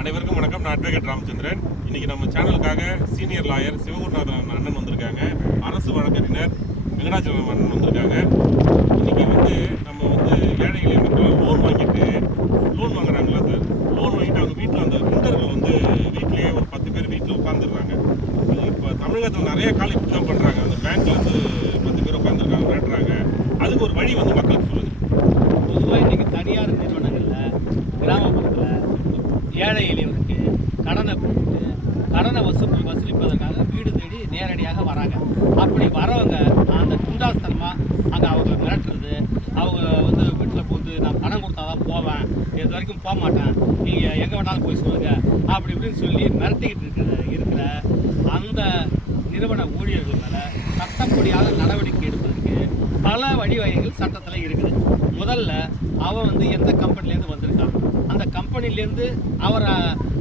அனைவருக்கும் வணக்கம். நான் அட்வொகேட் ராமச்சந்திரன். இன்னைக்கு நம்ம சேனலுக்காக சீனியர் லாயர் சிவகுருநாதன் அண்ணன் வந்திருக்காங்க. அரசு வழக்கறிஞர் வெங்கடாச்சலம் அண்ணன் வந்திருக்காங்க. இன்னைக்கு வந்து நம்ம வந்து ஏழை எளிய மக்கள் லோன் வாங்கிட்டு லோன் வாங்குறாங்களா சார் லோன் வாங்கிட்டு அவங்க வீட்டில் அந்த குண்டர்கள் வந்து வீட்டிலேயே ஒரு பத்து பேர் வீட்டில் உட்காந்துடுறாங்க இப்போ தமிழகத்தில் நிறைய காலம் தான் பண்ணுறாங்க அந்த பேங்க்லேருந்து பத்து பேர் உட்காந்துருக்காங்க விளையாடுறாங்க அதுக்கு ஒரு வழி வந்து மக்களுக்கு சொல்லுது பொதுவாக இன்றைக்கி தனியார் நிறுவனங்களில் கிராமப்புறத்தில் ஏழை எளியவருக்கு கடனை கொடுத்துட்டு கடனை வசூல் வசூலிப்பதற்காக வீடு தேடி நேரடியாக வராங்க. அப்படி வரவங்க அந்த குண்டாஸ்தனமாக அங்கே அவங்க மிரட்டுறது அவங்க வந்து வீட்டில் போட்டு நான் பணம் கொடுத்தா தான் போவேன் இது வரைக்கும் போக மாட்டேன் நீங்கள் எங்கே வேணாலும் போய் சொல்லுங்கள் அப்படி இப்படின்னு சொல்லி மிரட்டிக்கிட்டு இருக்கிற இருக்கிற அந்த நிறுவன ஊழியர்கள் மேலே சட்டப்படியாக பல வழிவகைகள் சட்டத்தில் இருக்குது. முதல்ல அவன் வந்து எந்த கம்பெனிலேருந்து வந்திருக்கான் அந்த கம்பெனிலேருந்து அவரை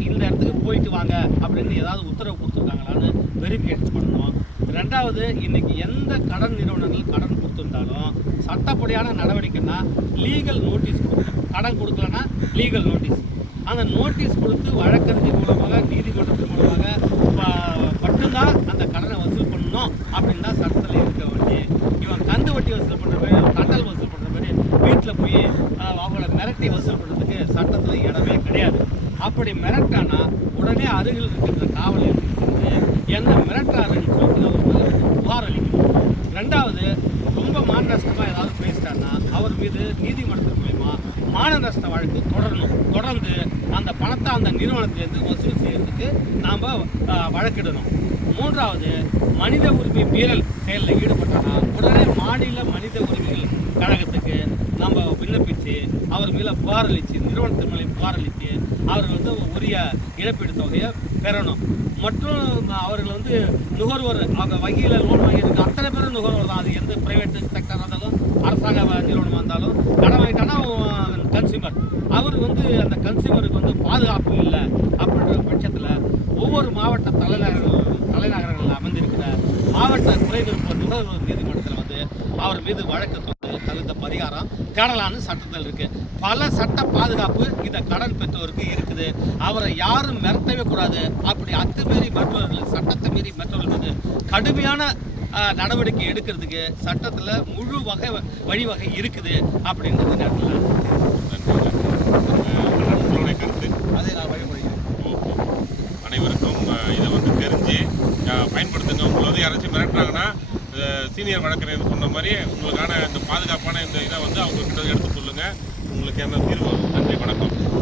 இந்த இடத்துக்கு போயிட்டு வாங்க அப்படின்னு ஏதாவது உத்தரவு கொடுத்துருக்காங்களான்னு வெரிஃபிகேஷன் பண்ணணும். ரெண்டாவது இன்னைக்கு எந்த கடன் நிறுவனங்கள் கடன் கொடுத்துருந்தாலும் சட்டப்படியான நடவடிக்கைன்னா லீகல் நோட்டீஸ் கொடுக்கணும். கடன் கொடுக்கலன்னா லீகல் நோட்டீஸ் அந்த நோட்டீஸ் கொடுத்து வழக்கறிஞர் மூலமாக நீதிமன்றத்தின் மூலமாக மட்டும்தான் அந்த கடனை வசூல் பண்ணணும் அப்படின்னு தான் சட்டத்தில் இருக்க வேண்டி இவன் கந்து வட்டி வசூல் பண்ணுற மாதிரி தண்டல் வசூல் பண்ணுற மாதிரி வீட்டில் போய் அஹ், அவங்கள மிரட்டுறதுக்கு சட்டத்தில் இடமே கிடையாது. அப்படி மிரட்டானா உடனே அருகில் இருக்கிற காவல் நிலையத்துக்கு என்ன மிரட்டுறாருன்னு சொல்லிட்டு அவர் புகார் அளிக்கணும் ரெண்டாவது ரொம்ப மான நஷ்டமாக ஏதாவது பேசிட்டாருன்னா அவர் மீது நீதிமன்றத்தின் மூலிமா மான நஷ்ட வழக்கு தொடரணும். தொடர்ந்து அந்த பணத்தை அந்த நிறுவனத்திலேருந்து வசூல் செய்யறதுக்கு நாம் வழக்கிடணும். மூன்றாவது மனித உரிமை மீறல் செயலில் ஈடுபட்டனா உடனே மாநில மனித உரிமைகள் கழகத்துக்கு நம்ம விண்ணப்பித்து அவர் மேலே புகாரளித்து நிறுவனத்தின் மேலே புகாரளித்து அவர்கள் வந்து உரிய இழப்பீடு தொகையை பெறணும். மற்றும் அவர்கள் வந்து நுகர்வோர் அவங்க வங்கியில் லோன் வாங்கியிருக்க அத்தனை பேரும் நுகர்வோர் தான். அது எந்த பிரைவேட் செக்டர் இருந்தாலும் அரசாங்க நிறுவனம் வந்தாலும் கடன் வாங்கிட்டானா கன்சியூமர் அவர் வந்து அந்த கன்சியூமருக்கு வந்து பாதுகாப்பு இல்லை அப்படின்ற பட்சத்தில் ஒவ்வொரு மாவட்ட தலைநகர்கள் தலைநகரங்களில் அமைந்திருக்கிற மாவட்ட குறைதீர்ப்பு நுகர்வோர் நீதிமன்றத்தில் வந்து அவர் மீது வழக்கு தகுந்த பரிகாரம் தேடலான்னு சட்டத்தில் இருக்கு. பல சட்ட பாதுகாப்பு இந்த கடன் பெற்றோருக்கு இருக்குது. அவரை யாரும் மிரட்டவே கூடாது. அப்படி அத்துமீறி மற்றவர்கள் சட்டத்தை மீறி மற்றவர்கள் வந்து கடுமையான நடவடிக்கை எடுக்கிறதுக்கு சட்டத்தில் முழு வகை வழிவகை இருக்குது அப்படின்றது நேரத்தில் சீனியர் வழக்கறிஞர் சொன்ன மாதிரி உங்களுக்கான இந்த பாதுகாப்பான இந்த இதை வந்து அவங்க கிட்ட எடுத்து சொல்லுங்கள் உங்களுக்கு என்ன தீர்வு நன்றி வணக்கம்.